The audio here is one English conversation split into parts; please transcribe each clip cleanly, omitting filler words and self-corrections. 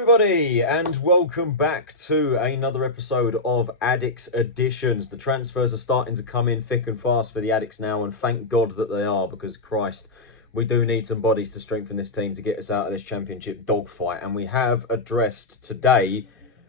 everybody, and welcome back to another episode of Addicts Editions. The transfers are starting to come in thick and fast for the Addicts now, and thank God that they are, because Christ, we do need some bodies to strengthen this team to get us out of this championship dogfight. And we have addressed today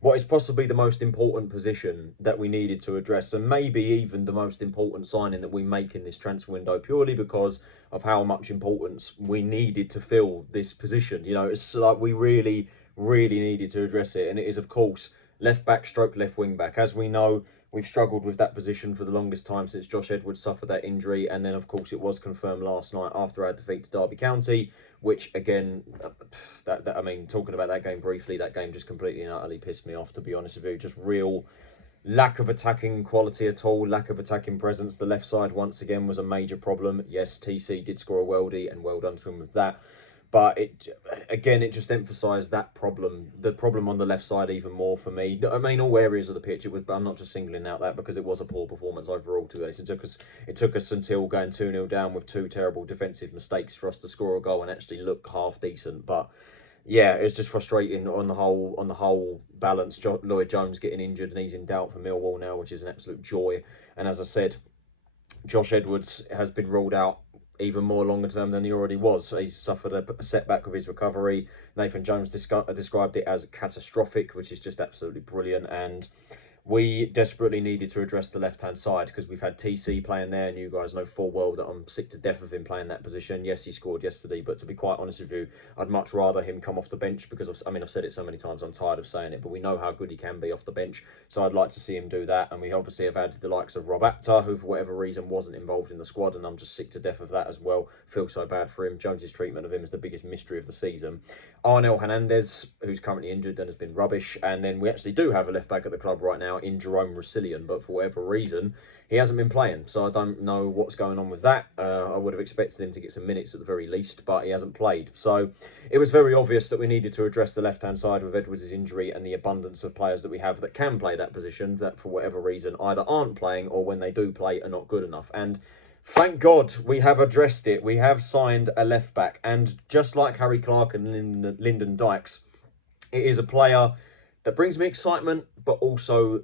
what is possibly the most important position that we needed to address, and maybe even the most important signing that we make in this transfer window, purely because of how much importance we needed to fill this position. You know, it's like we really needed to address it, and it is, of course, left back stroke left wing back. As we know, we've struggled with that position for the longest time since Josh Edwards suffered that injury, and then of course it was confirmed last night after our defeat to Derby County, which again, I mean, talking about that game briefly, that game just completely and utterly pissed me off, to be honest with you. Just real lack of attacking quality at all, lack of attacking presence. The left side once again was a major problem. Yes, TC did score a worldie, and well done to him with that. But it just emphasised that problem, the problem on the left side even more for me. I mean, all areas of the pitch, but I'm not just singling out that, because it was a poor performance overall to this. It took us until going 2-0 down with two terrible defensive mistakes for us to score a goal and actually look half decent. But yeah, it's just frustrating on the whole balance. Lloyd Jones getting injured and he's in doubt for Millwall now, which is an absolute joy. And as I said, Josh Edwards has been ruled out even more longer term than he already was. He's suffered a setback with his recovery. Nathan Jones described it as catastrophic, which is just absolutely brilliant. And we desperately needed to address the left-hand side, because we've had TC playing there, and you guys know full well that I'm sick to death of him playing that position. Yes, he scored yesterday, but to be quite honest with you, I'd much rather him come off the bench, because I've said it so many times, I'm tired of saying it, but we know how good he can be off the bench, so I'd like to see him do that. And we obviously have added the likes of Rob Apter, who for whatever reason wasn't involved in the squad, and I'm just sick to death of that as well. Feel so bad for him. Jones's treatment of him is the biggest mystery of the season. Arnel Hernandez, who's currently injured and has been rubbish, and then we actually do have a left back at the club right now in Jerome Russillian, but for whatever reason he hasn't been playing, so I don't know what's going on with that. I would have expected him to get some minutes at the very least, but he hasn't played. So it was very obvious that we needed to address the left hand side with Edwards' injury and the abundance of players that we have that can play that position that for whatever reason either aren't playing, or when they do play are not good enough. And thank God we have addressed it. We have signed a left back, and just like Harry Clark and Lyndon Dykes, it is a player that brings me excitement, but also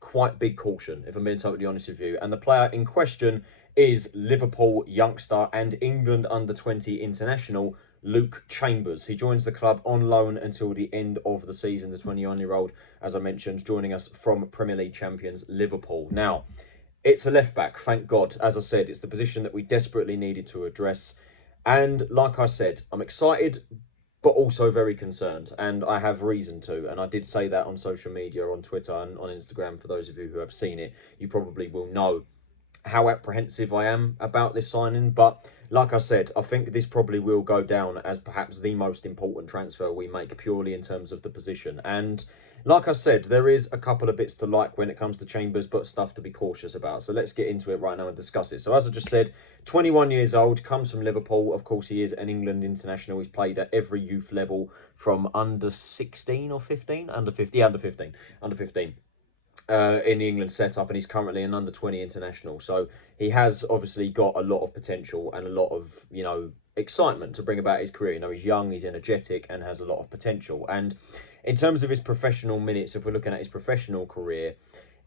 quite big caution, if I'm being totally honest with you. And the player in question is Liverpool youngster and England under-20 international Luke Chambers. He joins the club on loan until the end of the season, the 21-year-old, as I mentioned, joining us from Premier League champions Liverpool. Now, it's a left back, thank God. As I said, it's the position that we desperately needed to address. And like I said, I'm excited, but also very concerned, and I have reason to. And I did say that on social media, on Twitter and on Instagram. For those of you who have seen it, you probably will know how apprehensive I am about this signing. But like I said, I think this probably will go down as perhaps the most important transfer we make, purely in terms of the position. And like I said, there is a couple of bits to like when it comes to Chambers, but stuff to be cautious about. So let's get into it right now and discuss it. So as I just said, 21 years old, comes from Liverpool. Of course, he is an England international. He's played at every youth level from under 16 or 15? Under 15. Under 15. In the England setup, and he's currently an under-20 international. So he has obviously got a lot of potential and a lot of, you know, excitement to bring about his career. You know, he's young, he's energetic, and has a lot of potential. And in terms of his professional minutes, if we're looking at his professional career,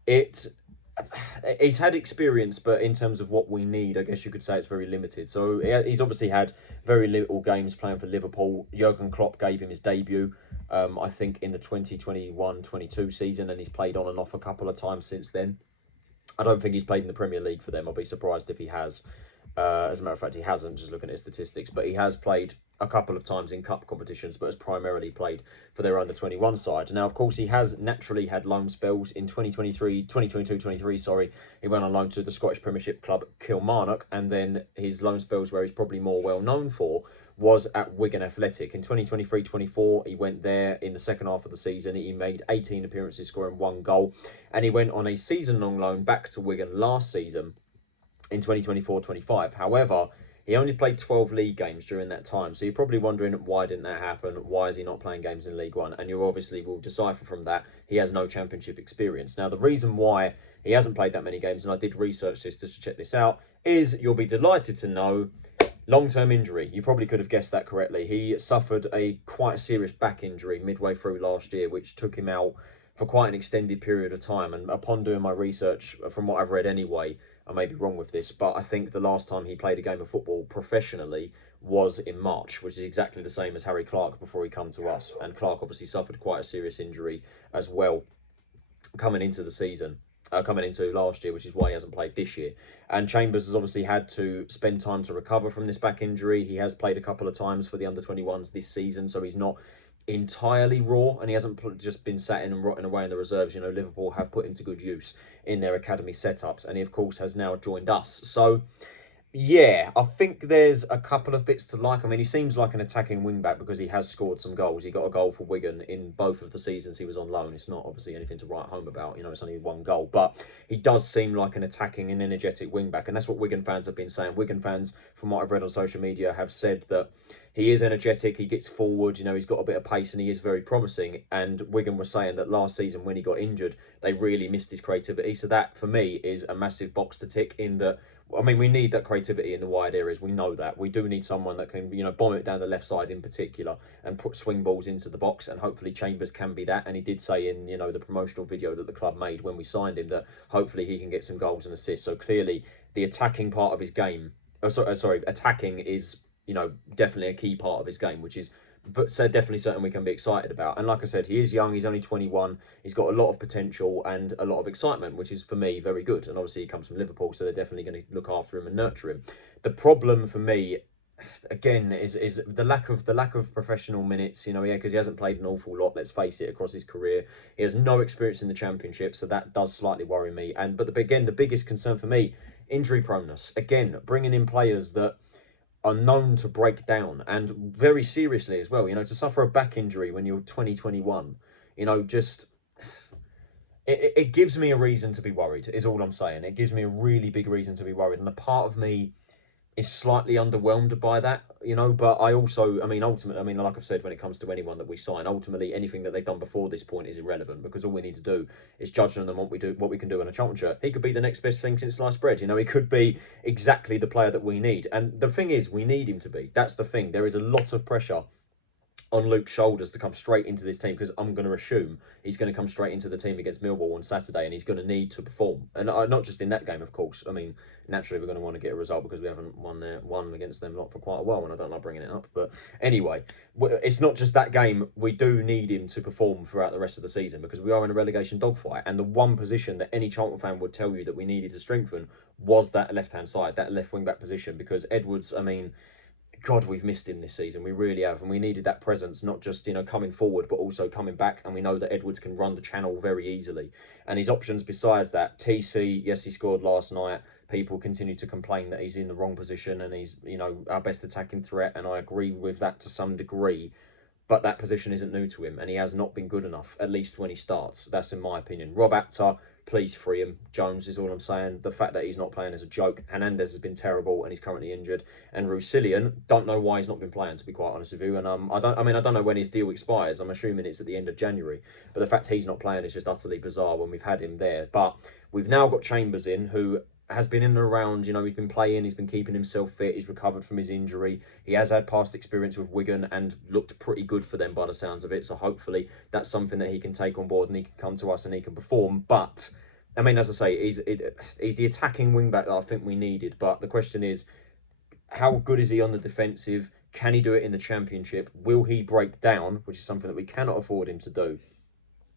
he's had experience, but in terms of what we need, I guess you could say it's very limited. So he's obviously had very little games playing for Liverpool. Jurgen Klopp gave him his debut, I think, in the 2021-22 season, and he's played on and off a couple of times since then. I don't think he's played in the Premier League for them. I'll be surprised if he has. As a matter of fact, he hasn't, just looking at his statistics, but he has played a couple of times in cup competitions, but has primarily played for their under-21 side. Now, of course, he has naturally had loan spells in 2022-23, sorry. He went on loan to the Scottish Premiership club Kilmarnock, and then his loan spells where he's probably more well known for was at Wigan Athletic. In 2023-24, he went there in the second half of the season. He made 18 appearances, scoring 1 goal, and he went on a season-long loan back to Wigan last season in 2024-25. However, he only played 12 league games during that time. So you're probably wondering, why didn't that happen? Why is he not playing games in League One? And you obviously will decipher from that he has no championship experience. Now, the reason why he hasn't played that many games, and I did research this just to check this out, is you'll be delighted to know Long-term injury. You probably could have guessed that correctly. He suffered a quite serious back injury midway through last year, which took him out for quite an extended period of time. And upon doing my research, from what I've read anyway, I may be wrong with this, but I think the last time he played a game of football professionally was in March, which is exactly the same as Harry Clark before he come to us. And Clark obviously suffered quite a serious injury as well coming into the season. Coming into last year, which is why he hasn't played this year. And Chambers has obviously had to spend time to recover from this back injury. He has played a couple of times for the under-21s this season, so he's not entirely raw, and he hasn't just been sat in and rotting away in the reserves. You know, Liverpool have put him to good use in their academy setups, and he, of course, has now joined us. So, yeah, I think there's a couple of bits to like. I mean, he seems like an attacking wing-back because he has scored some goals. He got a goal for Wigan in both of the seasons he was on loan. It's not obviously anything to write home about. You know, it's only one goal. But he does seem like an attacking and energetic wing-back. And that's what Wigan fans have been saying. Wigan fans, from what I've read on social media, have said that he is energetic, he gets forward, you know, he's got a bit of pace and he is very promising. And Wigan was saying that last season when he got injured, they really missed his creativity. So that, for me, is a massive box to tick in that. I mean, we need that creativity in the wide areas. We know that. We do need someone that can, you know, bomb it down the left side in particular and put swing balls into the box. And hopefully Chambers can be that. And he did say in, you know, the promotional video that the club made when we signed him that hopefully he can get some goals and assists. So clearly the attacking part of his game, attacking is, you know, definitely a key part of his game, which is so definitely something we can be excited about. And like I said, he is young, he's only 21, he's got a lot of potential and a lot of excitement, which is for me very good. And obviously he comes from Liverpool, so they're definitely going to look after him and nurture him. The problem for me again is the lack of professional minutes, you know, yeah, because he hasn't played an awful lot, let's face it, across his career. He has no experience in the Championship, so that does slightly worry me. Again, the biggest concern for me, injury proneness. Again, bringing in players that are known to break down and very seriously as well. You know, to suffer a back injury when you're 2021, you know, just it gives me a reason to be worried, is all I'm saying. It gives me a really big reason to be worried. And the part of me is slightly underwhelmed by that, you know, but I also, I mean, ultimately, I mean, like I've said, when it comes to anyone that we sign, ultimately anything that they've done before this point is irrelevant because all we need to do is judge them on what we can do in a Charlton shirt. He could be the next best thing since sliced bread, you know, he could be exactly the player that we need. And the thing is, we need him to be. That's the thing. There is a lot of pressure on Luke's shoulders to come straight into this team because I'm going to assume he's going to come straight into the team against Millwall on Saturday and he's going to need to perform. And not just in that game, of course. I mean, naturally, we're going to want to get a result because we haven't won against them lot for quite a while, and I don't like bringing it up. But anyway, it's not just that game. We do need him to perform throughout the rest of the season because we are in a relegation dogfight. And the one position that any Charlton fan would tell you that we needed to strengthen was that left-hand side, that left wing-back position, because Edwards, I mean, God, we've missed him this season. We really have. And we needed that presence, not just, you know, coming forward, but also coming back. And we know that Edwards can run the channel very easily. And his options besides that, TC, yes, he scored last night. People continue to complain that he's in the wrong position and he's, you know, our best attacking threat. And I agree with that to some degree. But that position isn't new to him, and he has not been good enough, at least when he starts. That's in my opinion. Rob Apter, please free him. Jones is all I'm saying. The fact that he's not playing is a joke. Hernandez has been terrible, and he's currently injured. And Rusilian, don't know why he's not been playing, to be quite honest with you. And I don't know when his deal expires. I'm assuming it's at the end of January. But the fact he's not playing is just utterly bizarre when we've had him there. But we've now got Chambers in, who has been in and around, you know, he's been playing, he's been keeping himself fit, he's recovered from his injury. He has had past experience with Wigan and looked pretty good for them by the sounds of it. So hopefully that's something that he can take on board and he can come to us and he can perform. But, I mean, as I say, he's the attacking wing-back that I think we needed. But the question is, how good is he on the defensive? Can he do it in the Championship? Will he break down, which is something that we cannot afford him to do?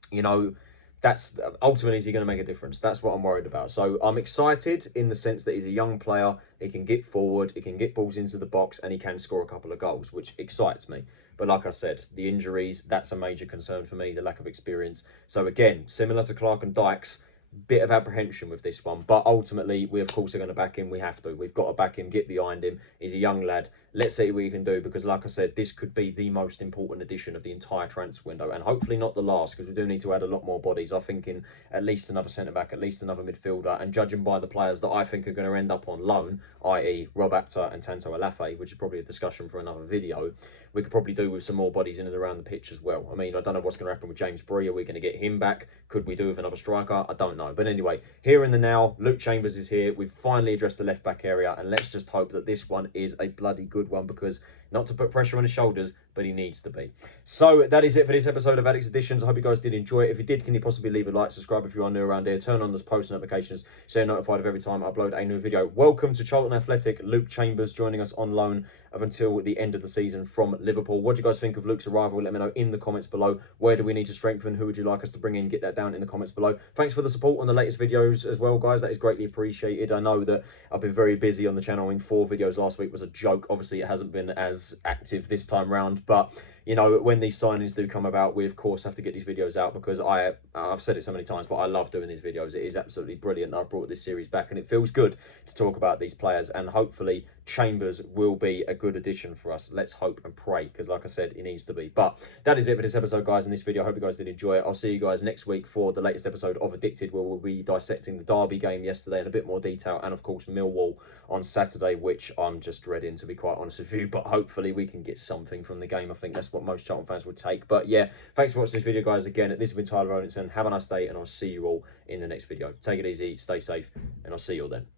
You know, that's ultimately, is he going to make a difference? That's what I'm worried about. So I'm excited in the sense that he's a young player. He can get forward, he can get balls into the box, and he can score a couple of goals, which excites me. But like I said, the injuries, that's a major concern for me, the lack of experience. So again, similar to Clark and Dykes, bit of apprehension with this one. But ultimately, we of course are going to back him. We have to. We've got to back him, get behind him. He's a young lad. let's see what we can do, because like I said, this could be the most important addition of the entire transfer window, and hopefully not the last, because we do need to add a lot more bodies. I'm thinking at least another centre-back, at least another midfielder, and judging by the players that I think are going to end up on loan, i.e. Rob Apter and Tanto Alafe, which is probably a discussion for another video, we could probably do with some more bodies in and around the pitch as well. I mean, I don't know what's going to happen with James Bree. Are we going to get him back? Could we do with another striker? I don't know. But anyway, here in the now, Luke Chambers is here. We've finally addressed the left-back area, and let's just hope that this one is a bloody good one, because not to put pressure on his shoulders, but he needs to be. So that is it for this episode of Addicts Editions. I hope you guys did enjoy it. If you did, can you possibly leave a like, subscribe if you are new around here, turn on those post notifications so you're notified of every time I upload a new video. Welcome to Charlton Athletic, Luke Chambers joining us on loan up until the end of the season from Liverpool. What do you guys think of Luke's arrival? Let me know in the comments below. Where do we need to strengthen? Who would you like us to bring in? Get that down in the comments below. Thanks for the support on the latest videos as well, guys. That is greatly appreciated. I know that I've been very busy on the channel. I mean, 4 videos last week was a joke. Obviously, it hasn't been as active this time round, but you know, when these signings do come about, we of course have to get these videos out, because I've said it so many times, but I love doing these videos. It is absolutely brilliant that I've brought this series back, and it feels good to talk about these players, and hopefully Chambers will be a good addition for us. Let's hope and pray, because like I said, it needs to be. But that is it for this episode, guys, in this video. I hope you guys did enjoy it. I'll see you guys next week for the latest episode of Addicted, where we'll be dissecting the Derby game yesterday in a bit more detail, and of course Millwall on Saturday, which I'm just dreading, to be quite honest with you, but hopefully we can get something from the game. I think that's what most Charlton fans would take. But yeah, thanks for watching this video, guys. Again, this has been Tyler Rolinson. Have a nice day, and I'll see you all in the next video. Take it easy, stay safe, and I'll see you all then.